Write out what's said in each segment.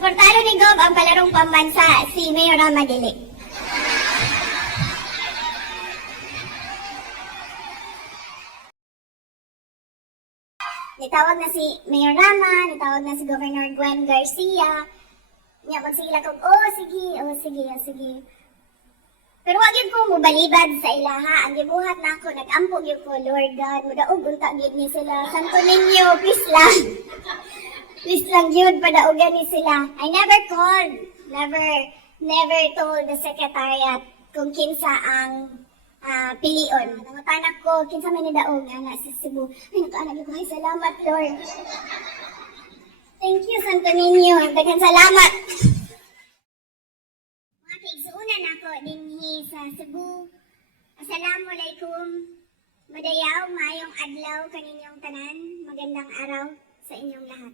Suportado ni Gob ang Palarong Pambansa, si Mayor Rama, Dili. Nitawag na si Mayor Rama, nitawag na si Governor Gwen Garcia. Nya magsila kog, sige. Pero wag yun ko mubalibad sa ilaha. Ang gibuhat na ako, nag-ampog yun ko, Lord God, mudaog unta gid ni sila. Santo ninyo, peace lang. Please lang yun, padaugan ni sila. I never called, never told the secretariat kung kinsa ang pilion. Nangutan ko, kinsa may nidaog, anak sa Cebu. Ay, nakaanak ko, ay, salamat, Lord. Thank you, Santo Niño. Daghang salamat. Mga kaigsuunan ako dinhi sa Cebu. Assalamualaikum. Madayaw, mayong adlaw kaninyong tanan. Magandang araw sa inyong lahat.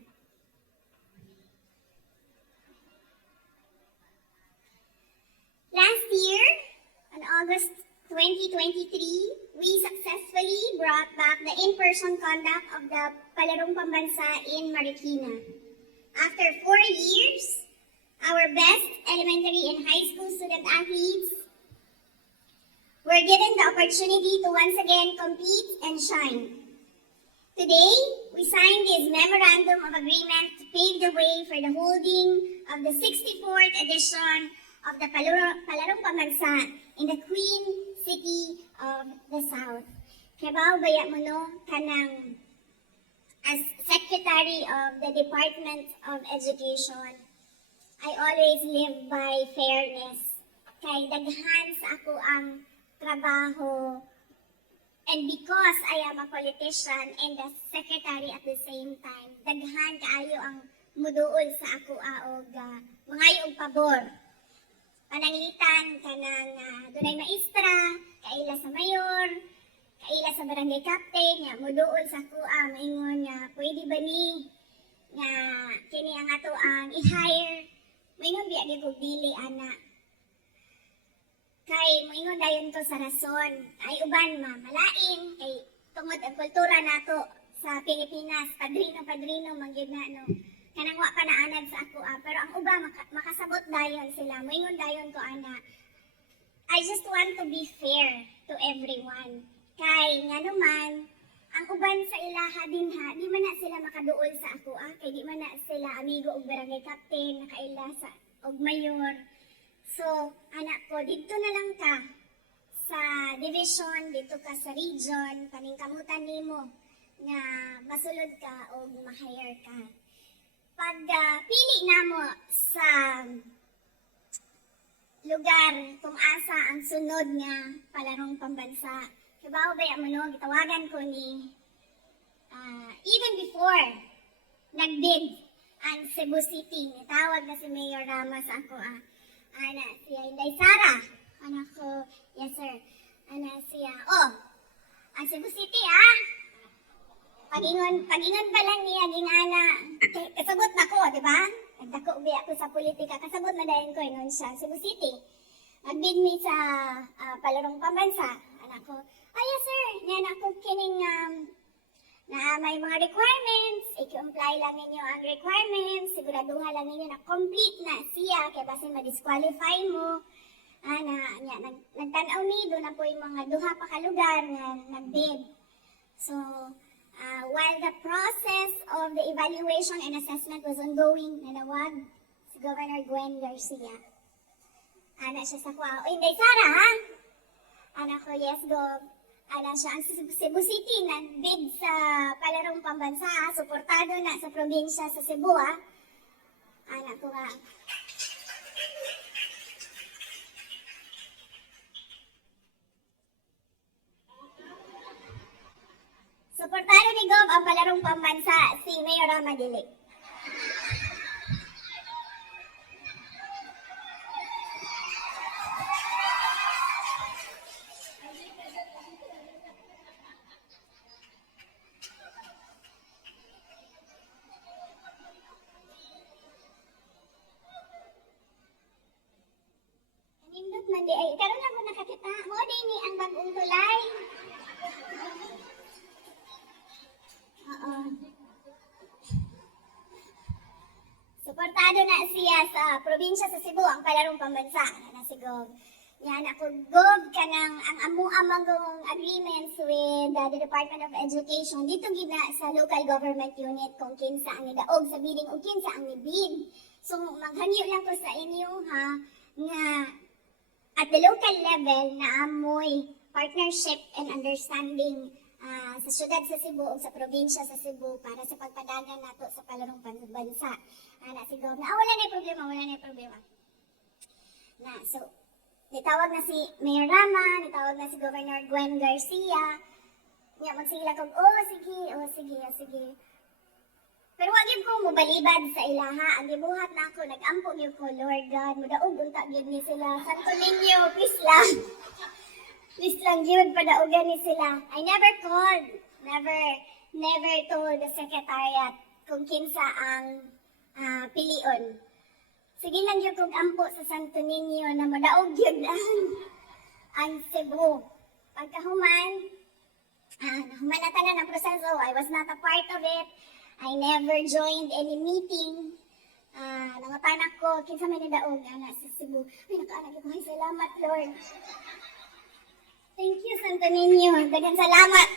Last year, on August 2023, we successfully brought back the in-person conduct of the Palarong Pambansa in Marikina. After 4 years, our best elementary and high school student athletes were given the opportunity to once again compete and shine. Today, we signed this Memorandum of Agreement to pave the way for the holding of the 64th edition of the Palarong Pambansa in the Queen City of the South. Kabaw baya mo no, kanang as Secretary of the Department of Education, I always live by fairness. Kay daghan sa ako ang trabaho, and because I am a politician and a secretary at the same time, daghan kaayo ang muduol sa ako og mga og pabor. Pananglitan kanang dunay maestra, kaila sa mayor, kaila sa barangay captain, nga muduol sa kuha, maingon nga pwede ba ni nga kini ang ato ang i-hire. Maingon biya gyud kog dili ana. Kay maingon dayon ko sa rason, ay uban malain kay tungod ang kultura nato sa Pilipinas, padrino man gyud na no. Kanang wa pa naanad sa ako pero ang uba makasabot dayon sila. Moingon dayon ko ana. I just want to be fair to everyone. Kay nga naman ang uban sa ilaha din ha, di man na sila makaduol sa ako kay di man na sila amigo og barangay captain, nakaila sa og mayor. So, anak ko, dito na lang ka sa division, dito ka sa region, paningkamutan nimo nga masulod ka o ma-hire ka. Pag pili namo sa lugar kung asa ang sunod nga Palarong Pambansa, kabaw ba mo no, gitawagan ko ni even before nagbid ang Cebu City, tawag na si Mayor Rama sa ako ana siya INDAY Sara, anak ko, yes sir, ana siya, ang Cebu City Pagingon pa lang niya, gingana, kasabot na ko, di ba? Nagdako biya ako sa politika, kasabot na dahil ko, noon siya, Cebu City. Nagbid mi sa Palarong Pambansa. Anak ko, yes sir, yan ako kining na may mga requirements, i-comply lang ninyo ang requirements, siguraduhan lang ninyo na complete na siya, kaya basin ma-disqualify mo. Nagtanaw mi, doon na po yung mga duha pa ka lugar na nagbid. So, while the process of the evaluation and assessment was ongoing, nanawag si Governor Gwen Garcia. Ana siya sa kwa, INDAY Sara ha? Ana ko, yes Gov. Ana siya ang Cebu City, nagbid sa Palarong Pambansa, suportado na sa probinsya sa Cebu Ana ko nga. Suportado ni Gob ang Palarong Pambansa, si Mayor Rama, Dili. Kanindot man di ay, karon lang ko nakakita, mo din ni ang bagong tulay. Suportado na siya sa probinsya sa Cebu, ang Palarong Pambansa. Na si Gov. Yan, ako Gov ka ng ang among agreements with the Department of Education. Dito gina sa local government unit kung kinsa ang nidaog sa bidding o kinsa ang nibid. So, maghanyo lang ko sa inyo ha, nga at the local level na amoy partnership and understanding sa syudad sa Cebu o sa probinsya sa Cebu para sa pagpadagan nato sa Palarong Pambansa. Na si Gov na wala na problema. So, nitawag na si Mayor Rama, nitawag na si Governor Gwen Garcia. Nga magsigla kog, sige. Pero wag yun ko mubalibad sa ilaha. Ang gibuhat na ako, nag-ampo yun ko, Lord God, mudaog unta yun ni sila. Santo Niño, please lang. Please lang yun, padaogan ni sila. I never called, never told the secretariat kung kinsa ang pilion. Sige lang yun kung ampo sa Santo Niño na madaog yun ang Cebu. Pagkahuman na tanan ang proseso, I was not a part of it. I never joined any meeting. Nangapanak ko, kinsa may nadaog sa Cebu. Ay, nakaanak ko. Ay, salamat, Lord. Thank you, Santo Niño. Dagan salamat.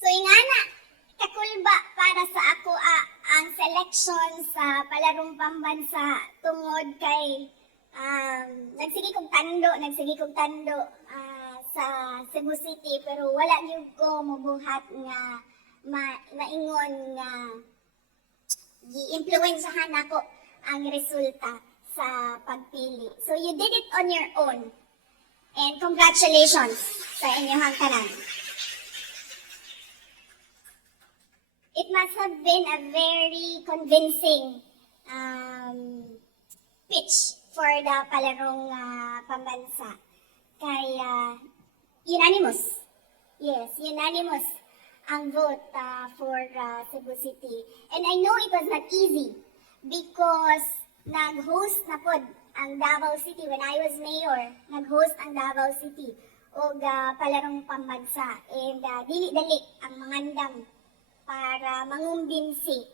So, ingana, kakulba para sa ako ang selection sa Palarong Pambansa tungod kay nagsigi kong tando sa Cebu City pero wala gyud ko mobuhat nga maingon nga gi-influensyahan ako ang resulta sa pagpili. So you did it on your own. And congratulations sa inyong tanan. It must have been a very convincing pitch for the Palarong Pambansa. Kaya unanimous. Yes, unanimous ang vote for Cebu City. And I know it was not easy because nag-host na pod ang Davao City when I was mayor. Nag-host ang Davao City o Palarong Pambansa. And dili-dali ang mangandam para mangumbinsi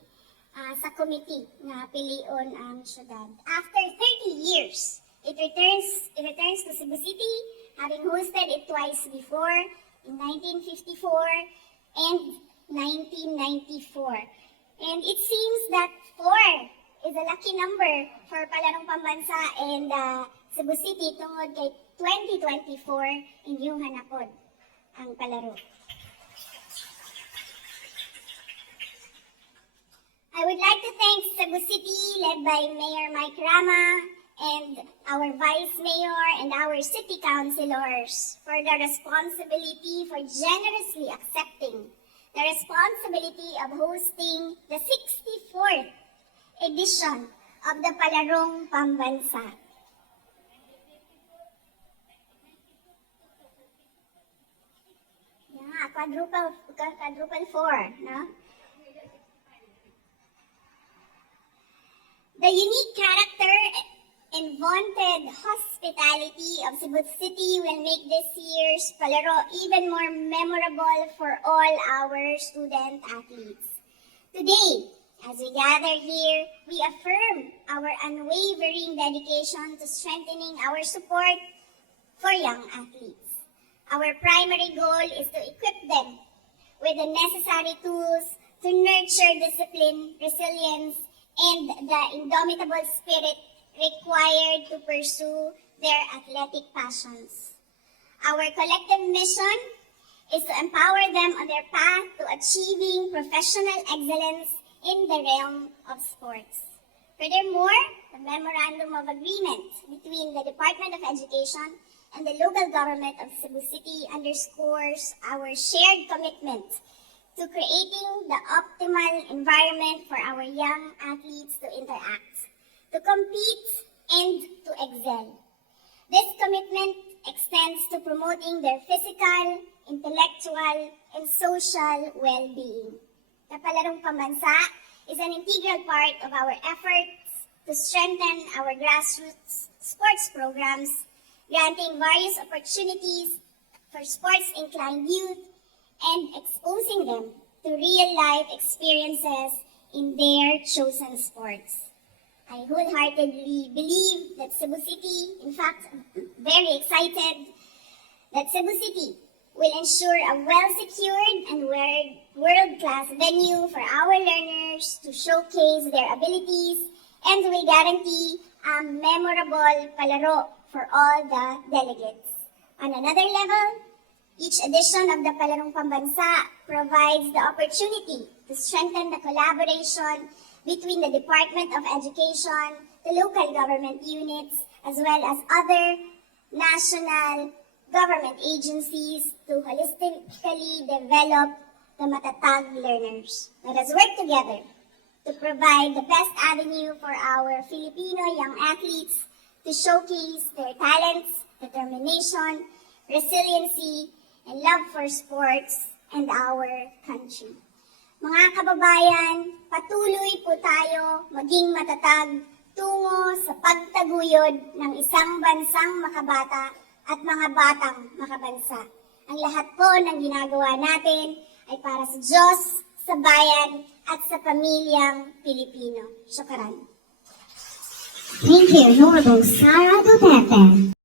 sa committee na pilion ang syudad. After 30 years, it returns to Cebu City, having hosted it twice before, in 1954 and 1994. And it seems that 4 is a lucky number for Palarong Pambansa and Cebu City tungod kay 2024 inyong hanapod ang Palaro. I would like to thank Cebu City, led by Mayor Mike Rama, and our Vice Mayor and our City Councilors for the responsibility for generously accepting the responsibility of hosting the 64th edition of the Palarong Pambansa. Yeah, quadruple 4, no? The unique character and vaunted hospitality of Cebu City will make this year's Palaro even more memorable for all our student athletes. Today, as we gather here, we affirm our unwavering dedication to strengthening our support for young athletes. Our primary goal is to equip them with the necessary tools to nurture discipline, resilience, and the indomitable spirit required to pursue their athletic passions. Our collective mission is to empower them on their path to achieving professional excellence in the realm of sports. Furthermore, the Memorandum of Agreement between the Department of Education and the local government of Cebu City underscores our shared commitment to creating the optimal environment for our young athletes to interact, to compete, and to excel. This commitment extends to promoting their physical, intellectual, and social well-being. The Palarong Pambansa is an integral part of our efforts to strengthen our grassroots sports programs, granting various opportunities for sports-inclined youth and exposing them to to real-life experiences in their chosen sports. I wholeheartedly believe that Cebu City, in fact, very excited that Cebu City will ensure a well-secured and world-class venue for our learners to showcase their abilities and will guarantee a memorable Palaro for all the delegates. On another level, each edition of the Palarong Pambansa provides the opportunity to strengthen the collaboration between the Department of Education, the local government units, as well as other national government agencies to holistically develop the matatag learners. Let us work together to provide the best avenue for our Filipino young athletes to showcase their talents, determination, resiliency, and love for sports and our country. Mga kababayan, patuloy po tayo maging matatag tungo sa pagtaguyod ng isang bansang makabata at mga batang makabansa. Ang lahat po ng ginagawa natin ay para sa Diyos, sa bayan, at sa pamilyang Pilipino. Syukran. Thank you, Honorable Sara Duterte.